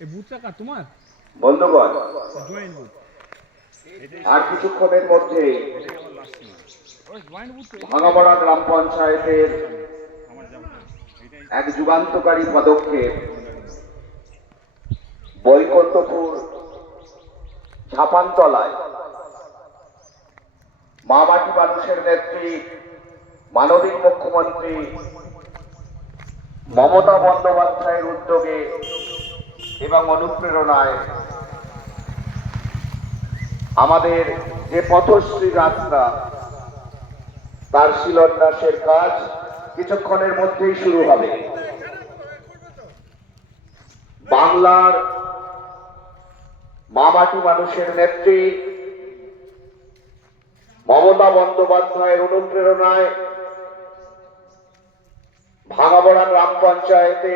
এই বুথটা কার তোমার? বন্ধুগণ, জয়েন্ট বুথ। আর কিছুক্ষণের মধ্যেই ওই জয়েন্ট বুথ তো ভাঙাপড়া গ্রাম পঞ্চায়েতের আমার যাব এইটাই এক যুগান্তকারী পদক্ষেপ বৈকুণ্ঠপুর ঝাপানতলায় মা-মাটি মানুষের নেত্রী মাননীয় মুখ্যমন্ত্রী মমতা বন্দ্যোপাধ্যায়ের উদ্যোগে এবং অনুপ্রেরণায় আমাদের যে পথশ্রী রাস্তা তার শিলান্যাসের কাজ কিছুক্ষণের মধ্যেই শুরু হবে। বাংলার মা-মাটি মানুষের নেত্রী মমতা বন্দ্যোপাধ্যায়ের অনুপ্রেরণায় ভাঙাপড়া গ্রাম পঞ্চায়েতে